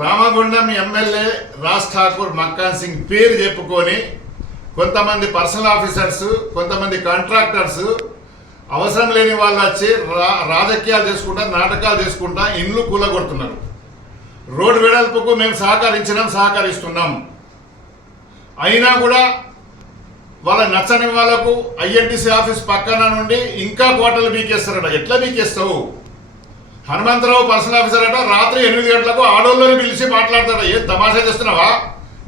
Ramagundam MLA Raj Thakur Makkhan Singh పేరు చెప్పుకొని కొంతమంది పర్సనల్ ఆఫీసర్స్, కొంతమంది కాంట్రాక్టర్స్ అవసరం లేని వాళ్ళు వచ్చి రాజకీయాలు చేసుకుంటా, నాటకాలు చేసుకుంటా ఇండ్లు కూలగొడుతున్నారు. రోడ్డు వెడల్పుకు మేము సహకరిస్తున్నాం. అయినా కూడా వాళ్ళ నచ్చని వాళ్ళకు ఐఎన్టీసీ ఆఫీస్ పక్కన నుండి ఇంకా కోటలు బీకేస్తారట. ఎట్లా బీకేస్తావు? హనుమంతరావు పర్సనల్ ఆఫీసర్ అట రాత్రి 8 గంటలకు ఆడోళ్ళని పిలిచి మాట్లాడతాడు. ఏం తమాషా చేస్తున్నావా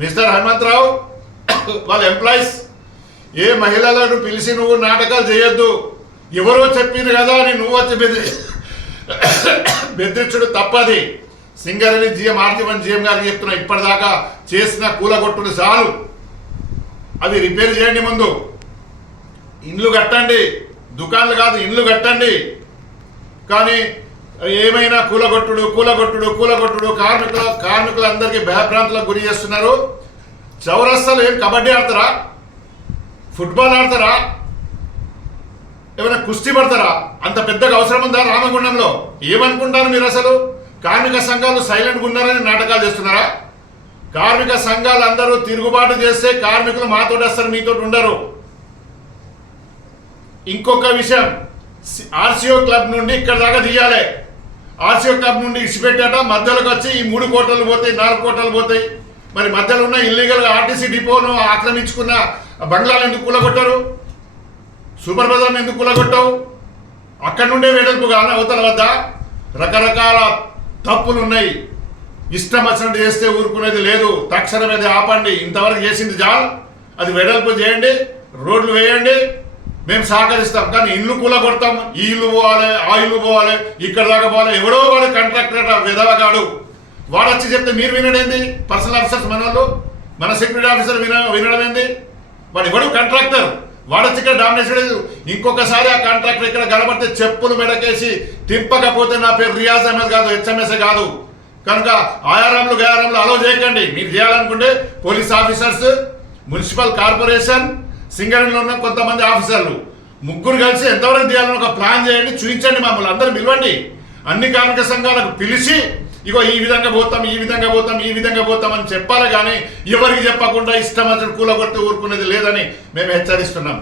మిస్టర్ హనుమంతరావు? వాళ్ళ ఎంప్లాయీస్ ఏ మహిళలను పిలిచి నువ్వు నాటకాలు చేయొద్దు, ఎవరో చెప్పింది కదా అని నువ్వు వచ్చి బెదిరించుడు తప్పది. సింగరేణి జిఎం ఆర్జీవన్ జిఎం గారికి చెప్తున్నా, ఇప్పటిదాకా చేసిన కూలగొట్టుడు చాలు, అవి రిపేర్ చేయండి. ముందు ఇండ్లు కట్టండి, దుకాన్లు కాదు ఇండ్లు కట్టండి. కానీ ఏమైనా కూలగొట్టుడు కార్మికులందరికీ భయభ్రాంతులకు గురి చేస్తున్నారు. చౌరస్తాలు ఏం కబడ్డీ ఆడతారా, ఫుట్బాల్ ఆడతారా, ఏమైనా కుస్తీ పడతారా? అంత పెద్దగా అవసరం ఉందా రామగుండంలో? ఏమనుకుంటారు మీరు? అసలు కార్మిక సంఘాలు సైలెంట్గా ఉన్నారని నాటకాలు చేస్తున్నారా? కార్మిక సంఘాలు అందరూ తిరుగుబాటు చేస్తే కార్మికులు మాతో వస్తారు, మీతో ఉండరు. ఇంకొక విషయం, ఆర్సీఓ క్లబ్ నుండి ఇక్కడ దాకా తీయాలి. ఆర్సీఓ క్లబ్ నుండి ఇచ్చిపెట్టాట మధ్యలోకి వచ్చి ఈ 3 కోటలు పోతాయి, 4 కోటలు పోతాయి. మరి మధ్యలో ఉన్న ఇల్లీగల్ ఆర్టీసీ డిపోను ఆక్రమించుకున్న బంగ్లాలు ఎందుకు కూలగొట్టారు? సూపర్ బజార్ని ఎందుకు కూలగొట్టావు? అక్కడి నుండే వెడల్పు కానీ అవతల వద్ద రకరకాల తప్పులు ఉన్నాయి. ఇష్టం వచ్చినట్టు చేస్తే ఊరుకునేది లేదు. తక్షణమే ఆపండి. ఇంతవరకు చేసింది జాల్, అది వెడల్పు చేయండి, రోడ్లు వేయండి, మేము సహకరిస్తాం. కానీ ఇల్లు కూలగొడతాం, ఈ ఇల్లు పోవాలి, ఆ ఇల్లు పోవాలి, ఇక్కడ దాకా పోవాలి. ఎవడో వాడు కాంట్రాక్టర్ విధవగాడు, వాడు వచ్చి చెప్తే మీరు వినడేంది? పర్సనల్ ఆఫీసర్స్ మన వాళ్ళు, మన సెక్యూరిటీ ఆఫీసర్ వినడం ఏంది? వాడు ఎవడు కాంట్రాక్టర్, వాడొచ్చి ఇక్కడ డామినేషన్. ఇంకొకసారి ఆ కాంట్రాక్టర్ ఇక్కడ కనబడితే చెప్పులు మెడకేసి తింపకపోతే నా పేరు రియాజ్ అహ్మద్ కాదు, హెచ్ఎంఎస్ఏ కాదు. కనుక ఆయారంలు గయారంలు అలో చేయకండి. మీరు చేయాలనుకుంటే పోలీస్ ఆఫీసర్స్, మున్సిపల్ కార్పొరేషన్, సింగరేణిలో ఉన్న కొంతమంది ఆఫీసర్లు ముగ్గురు కలిసి ఎంతవరకు తీయాలని ఒక ప్లాన్ చేయండి, చూపించండి. మమ్మల్ని అందరూ పిలవండి, అన్ని కార్మిక సంఘాలకు పిలిచి ఇగో ఈ విధంగా పోతాం అని చెప్పాలి. కానీ ఎవరికి చెప్పకుండా ఇష్టం వచ్చిన కూలగొట్టి ఊరుకునేది లేదని మేము హెచ్చరిస్తున్నాం.